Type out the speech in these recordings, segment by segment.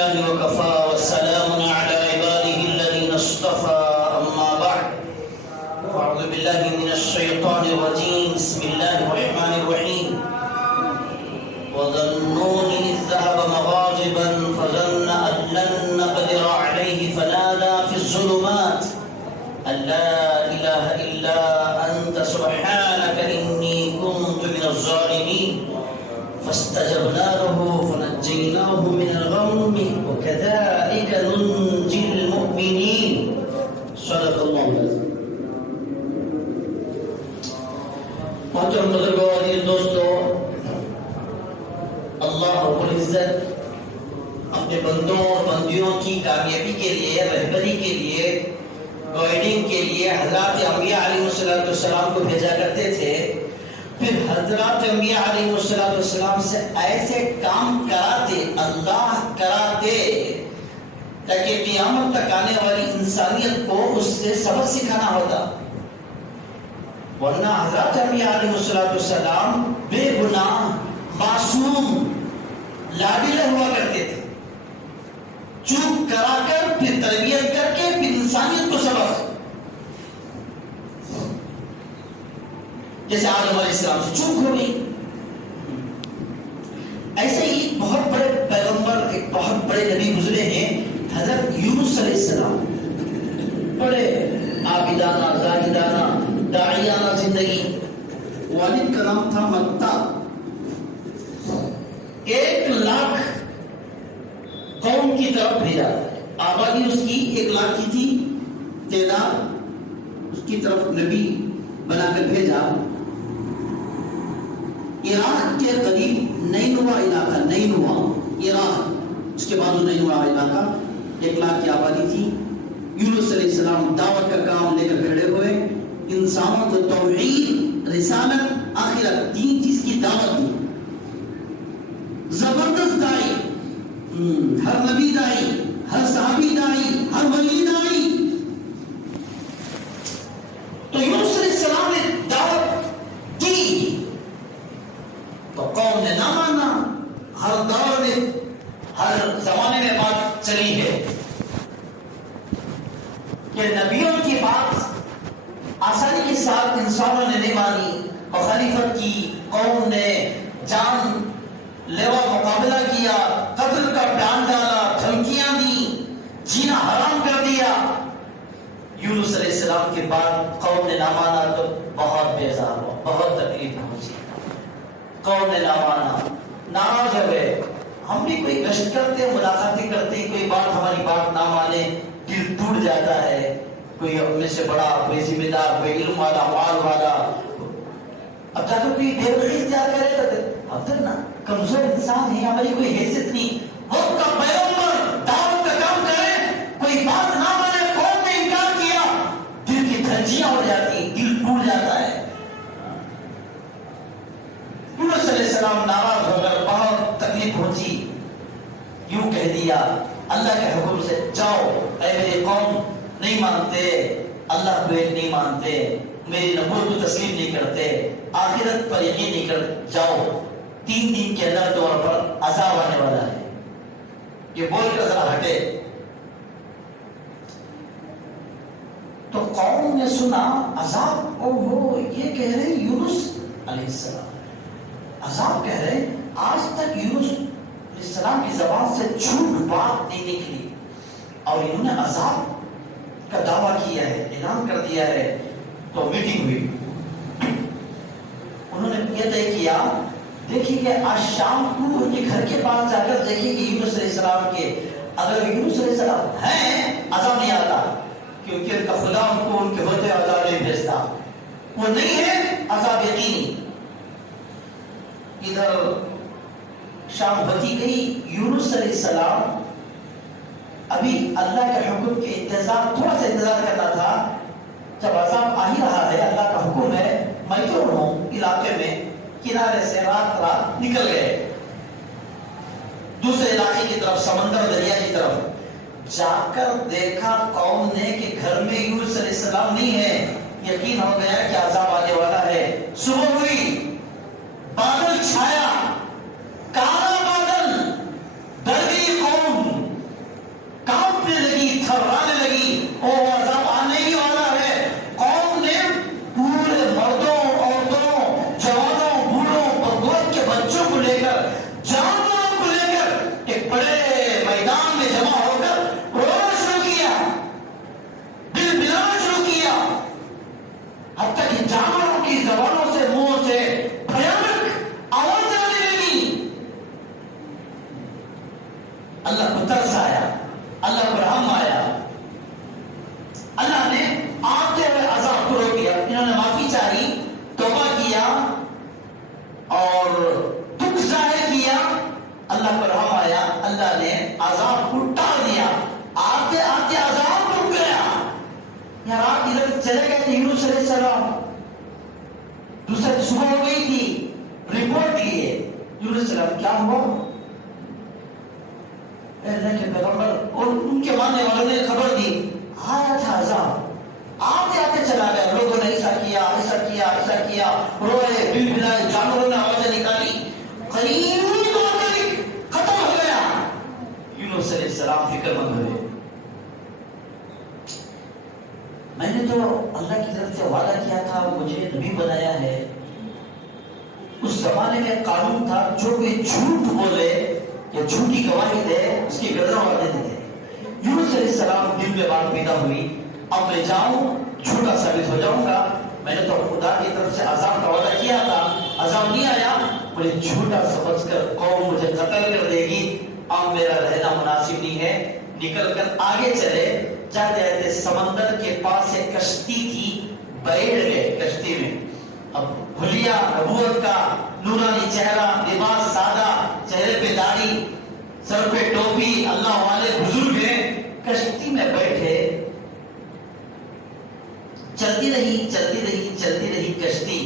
لله وكفى والسلام على عباده الذين اصطفى أما بعد أعوذ بالله من الشيطان الرجيم بسم الله الرحمن الرحيم وذا النون إذ ذهب مغاضبا فظن أن لن نقدر عليه فنادى في الظلمات أن لا إله إلا أنت سبحانك إني كنت من الظالمين فاستجبنا له فنجيناه من الغم وكذلك ننجي المؤمنين صدق الله العظيم. محترم بزرگوں اور دوستوں، اللہ رب العزت اپنے بندوں اور بندیوں کی کامیابی کے لیے، رہبری کے لیے، گائیڈنگ کے لیے حضرات انبیاء علیہ السلام کو بھیجا کرتے تھے. پھر حضرات انبیاء علیہ السلام سے ایسے کام کراتے، اللہ کراتے تاکہ قیامت تک آنے والی انسانیت کو اس سے سبق سکھانا ہوتا. ورنہ حضرات انبیاء علیہ السلام بے گناہ، معصوم، لاڈلے ہوا کرتے تھے. چوک کرا کر پھر تربیت کر کے پھر انسانیت کو سبق. جیسے آدم علیہ السلام سے چوک ہو گئی، ایسے ہی بہت بڑے پیغمبر، ایک بہت بڑے نبی گزرے ہیں، حضرت یونس علیہ السلام. بڑے عابدانہ، زاہدانہ، داعیانہ زندگی. والد کا نام تھا متا. 1,00,000 قوم کی طرف بھیجا. آبادی اس کی 1,00,000 کی تھی. تعداد اس کی طرف نبی بنا کر بھیجا. عراق کے قریب نینوا علاقہ، نینوا عراق، اس کے بعد نینوا علاقہ، 1,00,000 کی آبادی تھی. یونس علیہ السلام دعوت کا کام لے کر کھڑے ہوئے. انسانوں کو توحید، رسالت، آخرت، 3 چیز کی دعوت دی. زبردست دائی، ہر نبی دائی، ہر صحابی دائی، ہر ولی دائی. تو یونس علیہ السلام نے دعوت دی تو قوم نے نہ مانا. ہر دور میں، ہر زمانے میں بات چلی ہے کہ نبیوں کی بات آسانی کے ساتھ انسانوں نے نہیں مانی. مخالفت کی، قوم نے جان لیوا مقابلہ کیا، قتل کا پلان ڈالا، دھمکیاں دی، جینا حرام کر دیا. یونس علیہ السلام کے بعد قوم نے نہ مانا تو بہت بیزار ہوا، بہت تکلیف پہنچی. قوم نے نہ مانا، ناراض ہوئے. ہم بھی کوئی گشت کرتے، ملاقاتیں کرتے، کوئی بات ہماری بات نہ مانے دل ٹوٹ جاتا ہے. کوئی اپنے سے بڑا، کوئی ذمہ دار، کوئی علم والا، مال والا، اب جا کر کوئی بے وقت اختیار کرے تو اب تک نا کمزور انسان ہے، ہماری کوئی حیثیت نہیں. وقت کا پیغمبر دعوت کا کام کرے، کوئی بات نہ مانے، قوم نے انکار کیا، دل کی دھجیاں اڑ جاتی، دل ٹوٹ جاتا ہے. یونس علیہ السلام ناراض ہو کر بہت تکلیف پہنچی. یوں کہہ دیا اللہ کے حکم سے، جاؤ اے میری قوم، نہیں مانتے اللہ کو ایک نہیں مانتے، میری نبوت کو تسلیم نہیں کرتے، آخرت پر یقین نہیں کرتے، جاؤ 3 دن کے اندر طور پر عذاب آنے والا ہے. یہ بول کر ذرا ہٹے تو قوم نے سنا عذاب. اوہو، یہ کہہ رہے یونس علیہ السلام عذاب کہہ رہے. آج تک یونس علیہ السلام کی زبان سے جھوٹ بات نہیں نکلی اور انہوں نے عذاب کا دعویٰ کیا ہے، اعلان کر دیا ہے. تو میٹنگ ہوئی. انہوں نے یہ طے کیا، دیکھیے کہ آج شام کو ان کے گھر کے پاس جا کر دیکھیے کہ یونس علیہ السلام کے، اگر یونس علیہ السلام ہیں عذاب نہیں آتا، کیونکہ ان کا خدا ان کو ان کے ہوتے عذاب نہیں بھیجتا. وہ نہیں ہے عذاب یقینی. ادھر شام ہوتی گئی. یونس علیہ السلام ابھی اللہ کے حکم کے انتظار، تھوڑا سا انتظار کرنا تھا. جب عذاب آ ہی رہا ہے، اللہ کا حکم ہے، میں کیوں رہوں علاقے میں، کنارے سے رات نکل گئے دوسرے علاقے کی طرف، سمندر دریا کی طرف. جا کر دیکھا قوم نے کہ گھر میں یونس علیہ السلام نہیں ہے. یقین ہو گیا کہ عذاب آنے والا ہے. صبح ہوئی، بادل چھایا، کالا بادل، ڈر گئی قوم. جانوروں کی زبانوں سے منہوں سے بھیانک آوازیں آنے لگی. اللہ کو ترس آیا, اللہ کو رحم آیا, اللہ نے آتے ہوئے عذاب کو روک دیا. انہوں نے معافی چاہی, توبہ کیا اور دکھ ظاہر کیا, اللہ کو رحم آیا, اللہ نے عذاب کو ٹال دیا. آتے آتے عذاب رک گیا. یار آپ ادھر چلے گئے تھے یونس علیہ السلام, دوسرے صبح ہو گئی تھی, رپورٹ لیے یونس علیہ السلام کیا ہوا. اللہ کے پیغمبر اور ان کے ماننے والوں نے خبر دی, آیا تھا عذاب, آتے آتے چلا گیا. لوگوں نے ایسا کیا, ایسا کیا, ایسا کیا, روئے, بل بلائے, جانوروں نے آوازیں نکالی, قریب ختم ہو گیا. یونس علیہ السلام فکر مند ہوئے. میں نے تو اللہ کی طرف سے وعدہ کیا تھا, مجھے نبی بنایا ہے. اس زمانے میں قانون تھا جو کوئی جھوٹ بولے یا جھوٹی گواہی دے اس کی گردن اڑا دیتے تھے. یونس علیہ السلام دل میں بات پیدا ہوئی, اب میں جاؤں جھوٹا ثابت ہو جاؤں گا. میں نے تو خدا کی طرف سے عذاب کا وعدہ کیا تھا, عذاب نہیں آیا, مجھے جھوٹا سمجھ کر قوم مجھے قتل کر دے گی, اب میرا رہنا مناسب نہیں ہے. نکل کر آگے چلے. جاتے جاتے سمندر کے پاس ایک کشتی تھی, بیٹھ گئے کشتی میں. اب حلیہ نبوت کا نورانی چہرہ, لباس سادہ, چہرے پہ داڑھی, سر پہ ٹوپی, اللہ والے بزرگ ہیں, کشتی میں بیٹھے. چلتی رہی چلتی رہی چلتی رہی کشتی,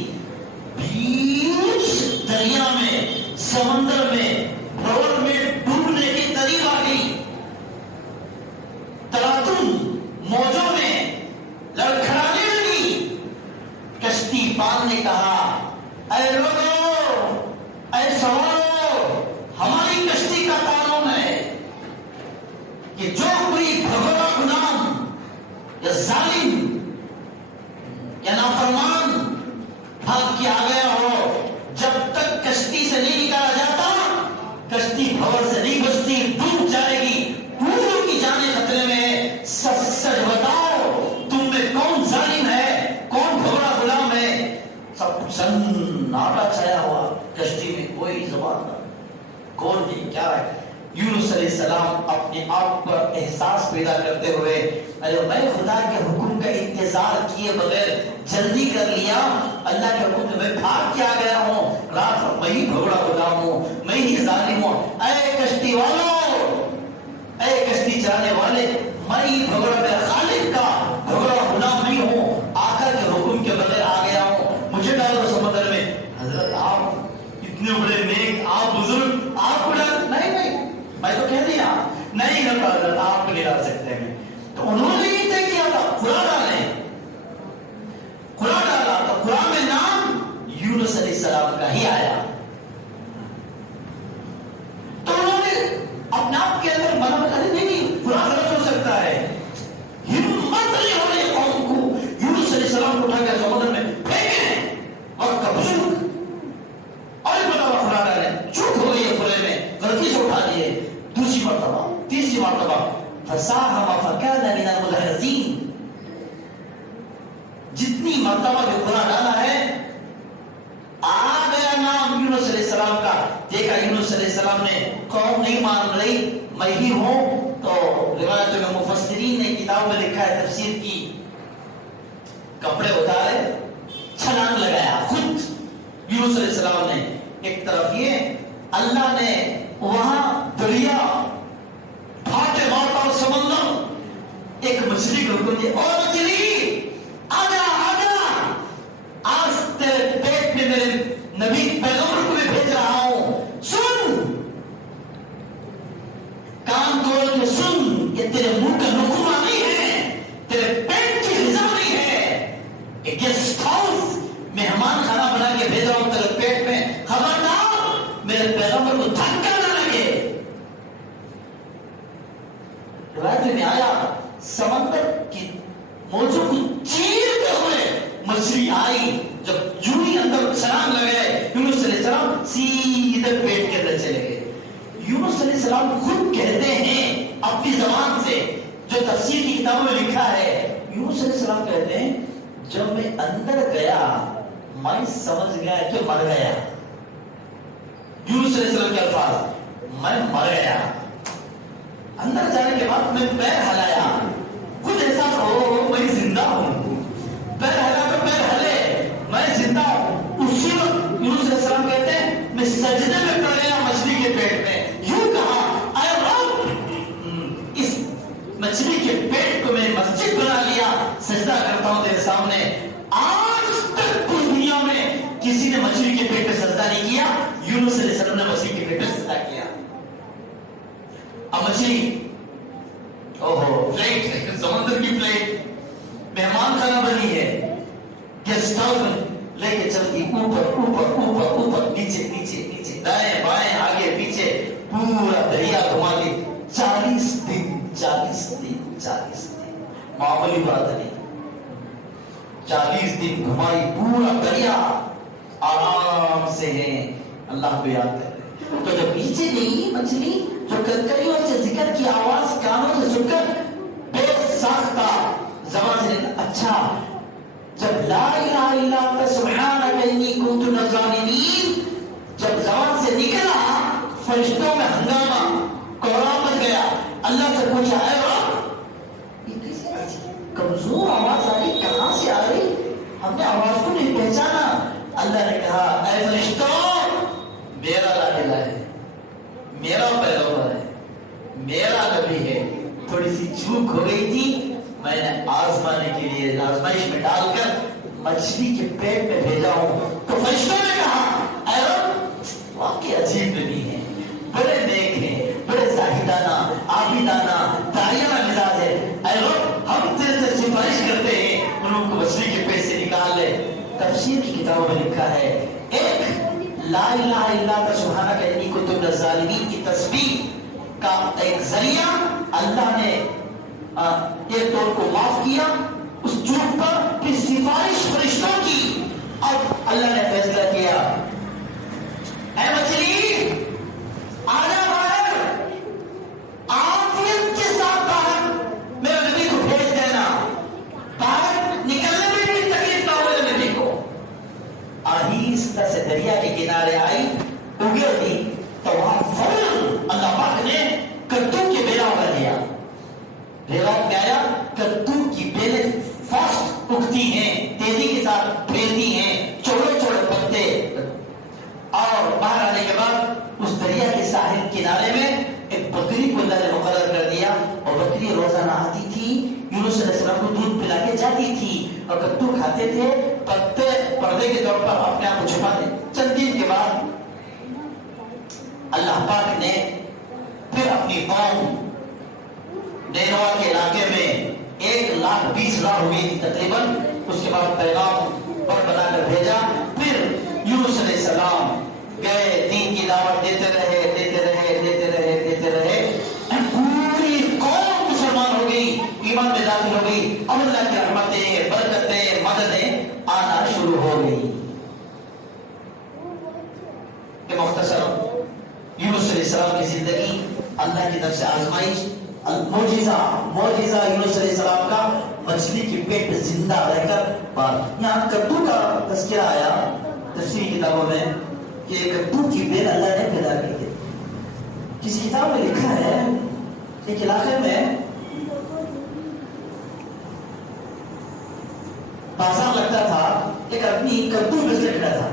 بیچ دریا میں, سمندر میں, بھور میں ڈوبنے کی قریب آ گئی. تلاتم موجوں میں لڑکھڑانے لگی. کشتی پال نے کہا, اے لوگوں, اے سوارو, ہماری کشتی کا قانون ہے کہ جو کوئی بھگوڑا غلام یا ظالم یا نافرمان بھاگ کے آ گیا ہو, جب تک کشتی سے نہیں نکالا جاتا کشتی بھور سے نہیں بچتی, ڈوب جائے گی, پوروں کی جانیں خطرے میں. سچ سچ بتاؤ تم میں کون ظالم ہے, کون بھگوڑا غلام ہے. سب سناٹا چھایا ہوا کشتی میں, کوئی زبان نہ, کون نہیں, کیا ہے. یونس علیہ السلام اپنے آپ پر احساس پیدا کرتے ہوئے, ارے میں خدا کے حکم کا انتظار کیے بغیر جلدی کر لیا, اللہ کے حکم میں بھاگ کے آ گیا ہوں, رات میں ہی بھگوڑا غلام ہوں, میں ہی ظالم ہوں. اے کشتی والوں, اے کشتی چلانے والے, میں ہی بھگوڑا, میں خالق کا بھگوڑا غلام نہیں ہوں, آقا کے حکم کے بغیر آ گیا ہوں, مجھے ڈالو سمندر میں. حضرت آپ اتنے بڑے نیک, آپ بزرگ, آپ کو ڈال نہیں, میں تو کہہ دیا نہیں ہوتا حضرت, آپ کو نہیں ڈال سکتے ہیں. تو انہوں نے یہ طے کیا تھا قرآن ڈالیں, قرآن ڈالا تو قرآن میں نام یونس علیہ السلام کا ہی آیا. تو انہوں نے اپنے آپ کے اندر بنا بتا نہیں قرآن غلط ہو سکتا ہے. ہمت نہیں ہو رہی قوم کو یونس علیہ السلام کو اٹھا کے سمندر میں پھینکیں, وقت کا بزرگ اور بتا قرآن ڈالیں, چھوٹ ہو گئی ہے کھلے میں, غلطی سے اٹھا دیے. دوسری مرتبہ, تیسری مرتبہ, فساہم فکان من المدحضین. جتنی مرتبہ جو قرآن ڈالا ہے آ گیا نام یونس علیہ السلام کا. دیکھا یونس علیہ السلام نے قوم نہیں مان رہی, میں ہی ہوں. تو روایتوں میں مفسرین نے کتاب میں لکھا ہے تفسیر کی, کپڑے اتارے, چھلانگ لگایا خود یونس علیہ السلام نے. ایک طرف یہ اللہ نے وہاں دریا, پھاٹے مارتا اور سمندر, ایک مچھلی کو حکم دیا, اور مچھلی آجا آجا, آج تیرے پیٹ میں میرے نبی پیغمبر کو بھی بھیج رہا ہوں, سن, کان کھول کے سن. یہ تیرے منہ کا نکما نہیں ہے, تیرے پیٹ کی غذا نہیں ہے, ایک گیسٹ ہاؤس مہمان کھانا بنا کے بھیج رہا ہوں تیرے پیٹ میں. خبردار میرے پیغمبر کو دھکا نہ لگے. روایت میں آیا سمندر کی موجوں کو چیرتے ہوئے مچھلی آئی, جب جوئی اندر چھلانگ لگائے یونس علیہ السلام سیدھے پیٹ کے اندر چلے گئے. یونس علیہ السلام خود کہتے ہیں اپنی زبان سے, جو تفسیر کی کتابوں میں لکھا ہے, یونس علیہ السلام کہتے ہیں جب میں اندر گیا میں سمجھ گیا کہ مر گیا. یونس علیہ السلام کے الفاظ, میں مر گیا. اندر جانے کے بعد میں پیر ہلایا, کچھ احساس ہو میں زندہ ہوں. پیر ہلا تو پیر ہلے, میں زندہ ہوں. اسی وقت یونس علیہ السلام کہتے ہیں میں سجدے میں پڑ گیا مچھلی کے پیٹ میں. یوں کہا, اے رب اس مچھلی کے پیٹ کو میں مسجد بنا لیا, سجدہ کرتا ہوں تیرے سامنے. آج تک پوری دنیا میں کسی نے مچھلی کے پیٹ پہ سجدہ نہیں کیا, یونس علیہ السلام نے مچھلی کے پیٹ پہ سجدہ کیا. اب مچھلی فلائٹ, سمندر کی فلائٹ مہمان خانہ بنی ہے, گیسٹ ہاؤس لے کے چلتی اوپر اوپر اوپر اوپر نیچے نیچے نیچے دائیں بائیں آگے پیچھے پورا دریا گھماتی. 40 دن معمولی بات نہیں. 40 دن گھمائی پورا دریا, آرام سے ہے اللہ کو یاد کر رہے. تو جب نیچے گئی مچھلی, جو کنکریوں سے ذکر کی آواز کانوں سے سن کر بے ساختہ زبان سے, اچھا جب لا الہ الا انت سبحانک انی کنت من الظالمین جب زبان سے نکلا, فرشتوں میں ہنگامہ کوہرام مچ گیا. اللہ سے پوچھا, اے رب یہ کیسے کمزور آواز آ رہی, کہاں سے آ رہی, ہم نے آواز کو نہیں پہچانا. اللہ نے کہا, اے فرشتوں میرا لاڈلا ہے, میرا پیغمبر ہے, میرا نبی ہے, تھوڑی سی چوک ہو گئی تھی, میں نے آزمانے کے لیے آزمائش میں ڈال کر مچھلی کے پیٹ میں بھیجا ہوں. تو فرشتوں نے کہا, اے رب واقعی عجیب نبی ہے, بڑے نیک ہیں, بڑے زاہدانہ عابدانہ داعیانہ مزاج ہے. اے رب ہم تیرے سے سفارش کرتے ہیں ان کو مچھلی کے پیٹ سے نکال لے. تفسیر کی کتابوں میں لکھا ہے, ایک لا الہ الا انت سبحانک انی کنت من الظالمین کی تسبیح کا ایک ذریعہ اللہ نے ایک طور کو معاف کیا اس چوک پر, پھر سفارش فرشتوں کی. اب اللہ نے فیصلہ کیا, اے مچھلی آجا باہر, عافیت کے ساتھ باہر میرے نبی کو بھیج دینا, باہر نکلنے میں بھی تکلیف نہ ہو نبی کو. آہستہ سے دریا کے کنارے آئی, اگل دی, تو وہاں فوراً اللہ پاک نے کدو کے بیلا اگا دیا. روایت میں آیا کدو کی بیلیں فاسٹ اگتی ہیں, تیزی کے ساتھ پھیلتی ہیں, چوڑے چوڑے پتے. اور باہر آنے کے بعد اس دریا کے ساحل کنارے میں ایک بکری کو اللہ نے مقرر کر دیا, اور بکری روزانہ آتی تھی, یونس علیہ السلام کو دودھ پلا کے جاتی تھی, اور کدو کھاتے تھے, پتے پردے کے طور پر اپنے آپ کو چھپاتے. چند دن کے بعد اللہ پاک نے پھر اپنی قوم نینوا کے علاقے میں 1,20,000 ہوئی تھی تقریباً, اس کے بعد پیغام بنا کر بھیجا. پھر یونس علیہ السلام گئے, دین کی دعوت دیتے رہے دیتے رہے دیتے رہے دیتے رہے, پوری قوم مسلمان ہو گئی, ایمان میں داخل ہو گئی, اور اللہ کی رحمتیں برکتیں مددیں آنا شروع ہو گئی. کہ مختصر یونس علیہ السلام کی زندگی اللہ کی طرف سے آزمائش, معجزہ یونس علیہ السلام کا مچھلی کے پیٹ میں زندہ رہ کر بات. یہاں کدو کا تذکرہ آیا تفسیری کتابوں میں کہ کدو کی بیل اللہ نے پیدا کی ہے. کسی کتاب میں لکھا ہے ایک علاقے میں بازار لگتا تھا, ایک آدمی کدو بیچ کے کھڑا تھا.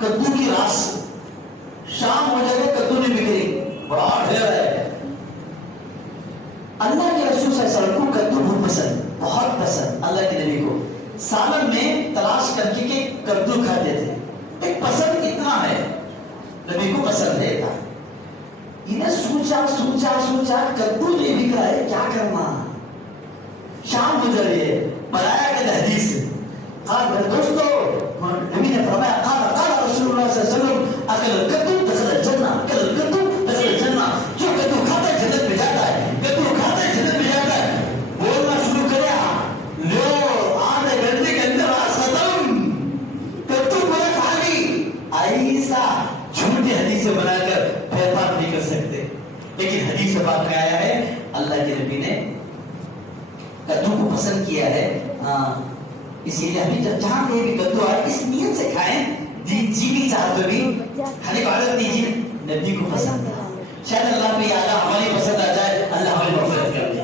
کدو کی راس شام ہو جائے کدو نہیں بکری, بڑا ڈھیر ہے. اللہ کے رسول صلی اللہ علیہ وسلم کو کدو بہت پسند, بہت پسند. اللہ کے نبی کو سالن میں تلاش کر کے کدو کھاتے تھے. ایک پسند اتنا ہے, نبی کو پسند ہے تھا. انہیں سوچا کدو نہیں بک رہا ہے, کیا کرنا. شام گزر رہی ہے, بلایا کہ حدیث میرے دوستو, نبی نے فرمایا قال رسول اللہ صلی اللہ علیہ وسلم اکل الکدو دخل الجنہ, اکل الکدو دخل الجنہ. جو کدو کھاتا ہے جنت میں جاتا ہے, کدو کھاتا ہے جنت میں جاتا ہے. بولنا شروع کریا, لو آدھے گھنٹے کے اندر راس ختم, کدو پورا کھا لی. ایسا جھوٹی حدیثیں بنا کر بیان نہیں کر سکتے, لیکن حدیث پاک میں آیا ہے اللہ کے نبی نے کدو کو پسند کیا ہے. اسی لیے ہمیں جب جہاں کہیں بھی کدو آئے اس نیت سے کھائیں، جی بھی چاہتے بھی کھانے کو عادت دیجیے، نبی کو پسند تھا، شاید اللہ کو یہ اعلیٰ ہماری پسند آ جائے، اللہ ہماری مغفرت کر دے۔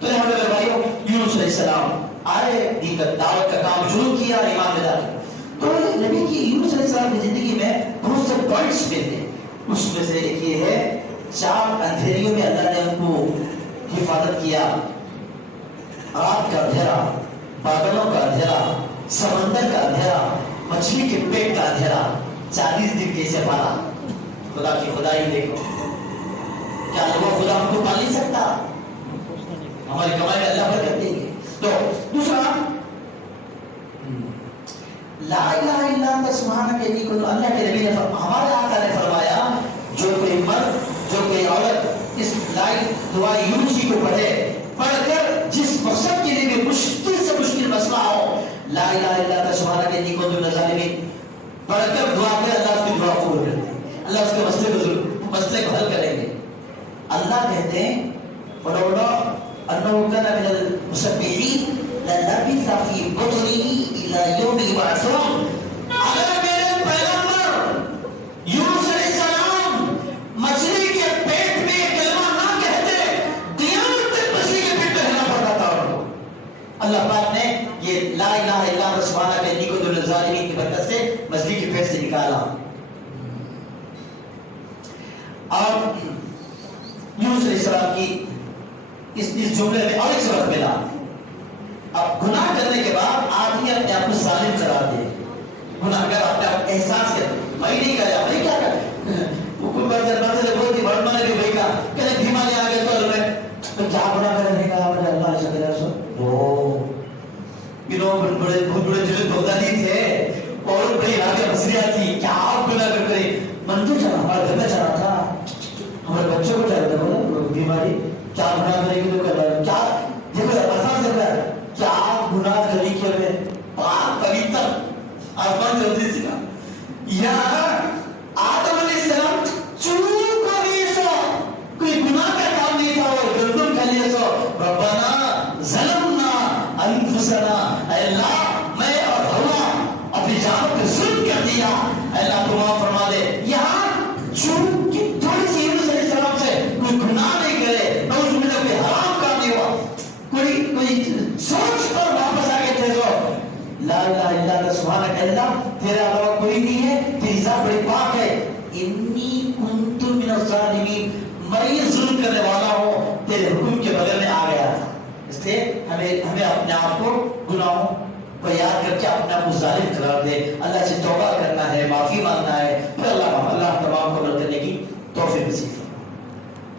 تو ہمارے بھائیوں، یونس علیہ السلام آئے، دین کا دعوت کا کام شروع کیا، ایمان میں داخل۔ تو نبی کی یونس علیہ السلام کی زندگی میں بہت سے پوائنٹس ملتے ہیں، اس میں سے ایک یہ ہے 4 اندھیریوں میں اللہ نے ان کو حفاظت کیا، رات کا اندھیرا، بادلوں کا اندھیرا، سمندر کا اندھیرا، مچھلی کے پیٹ کا اندھیرا، 40 دن کیسے پالا۔ خدا کی خدائی دیکھو، کیا وہ خدا ہم کو پال نہیں سکتا؟ ہماری کمائی میں اللہ برکت دیں گے۔ تو دوسرا، لا الہ الا انت سبحانک انی کنت، اللہ کے نبی نے ہمارے آقا نے فرمایا جو کوئی مرد، جو کوئی عورت اس دعا یونسی کو پڑھے، پڑھ کر جس مقصد کے لیے بھی مشکل سے مشکل مسئلہ ہو، لا الہ الا انت سبحانک انی کنت من الظالمین پڑھ کر دعا کرے، اللہ اس کی دعا قبول کرتے ہیں، اللہ اس کے مسئلے کو حل کریں گے۔ اللہ کہتے ہیں فلولا انه كان من المسبحين للبث في بطنه الى يوم يبعثون۔ اگر میرے پیغمبر یونس علیہ السلام مچھلی کے پیٹ میں کلمہ نہ کہتے، قیامت تک مچھلی کے پیٹ میں رہنا پڑتا تھا ان کو۔ اللہ پاک نے یہ لا الہ الا انت سبحانک انی کنت من الظالمین کی برکت سے مچھلی کے پیٹ سے نکالا۔ اور یونس علیہ السلام کی اس جملے میں اور ایک سبق ملا۔ اب گناہ کرنے کے بعد آدمی اپنے آپ کو ظالم قرار دے، گناہ کر اپنے آپ احساس کر، میں نہیں کیا میں کیا کر وہ کوئی برتن بہت ہی بڑھ مانے بھی بھائی کا کہنے بیماری آ گئے تو کیا گناہ کرنے کا اللہ سے کرے سو وہ بہت بڑے جو بغدادی تھے اور بڑی آگے بسریاں تھی، کیا آپ گناہ کر کرے منظور چلا ہمارے گھر میں چلا تھا، ہمارے بچوں کو چلا تھا بیماری، کیا گناہ کرنے کی تو کر رہا ہے، کیا دیکھو آسان سے کر کیا گناہ کرنے کے لیے پاک پویتر آسمان سے ہوتی تھی نا، یا آدم علیہ السلام چوک کو نہیں سو، کوئی گناہ کا کام نہیں تھا، وہ گردن کھا لیا سو ربنا ظلمنا انفسنا، اے اللہ میں اور ہوا اپنی جان پہ ظلم کر دیا، اے اللہ تو معاف فرما دے۔ یہاں چوک کی تھوڑی سی یونس علیہ السلام سے کوئی گناہ نہیں کرے، نعوذ باللہ کوئی حرام کام نہیں ہوا، کوئی سوچ کر واپس آ گئے تھے تو لا الہ الا انت سبحانک، اللہ تیرے علاوہ کوئی نہیں ہے، تیری ذات بڑی پاک ہے، انی کنت من الظالمین، میں ظلم کرنے والا ہوں، تیرے حکم کے بغیر میں آ گیا تھا۔ اس لیے ہمیں اپنے آپ کو گناہوں کو یاد کر کے اپنے آپ کو ظالم قرار دے، اللہ سے توبہ کرنا ہے، معافی مانگنا ہے، پھر اللہ تمام کو کرنے کی توفیق نصیب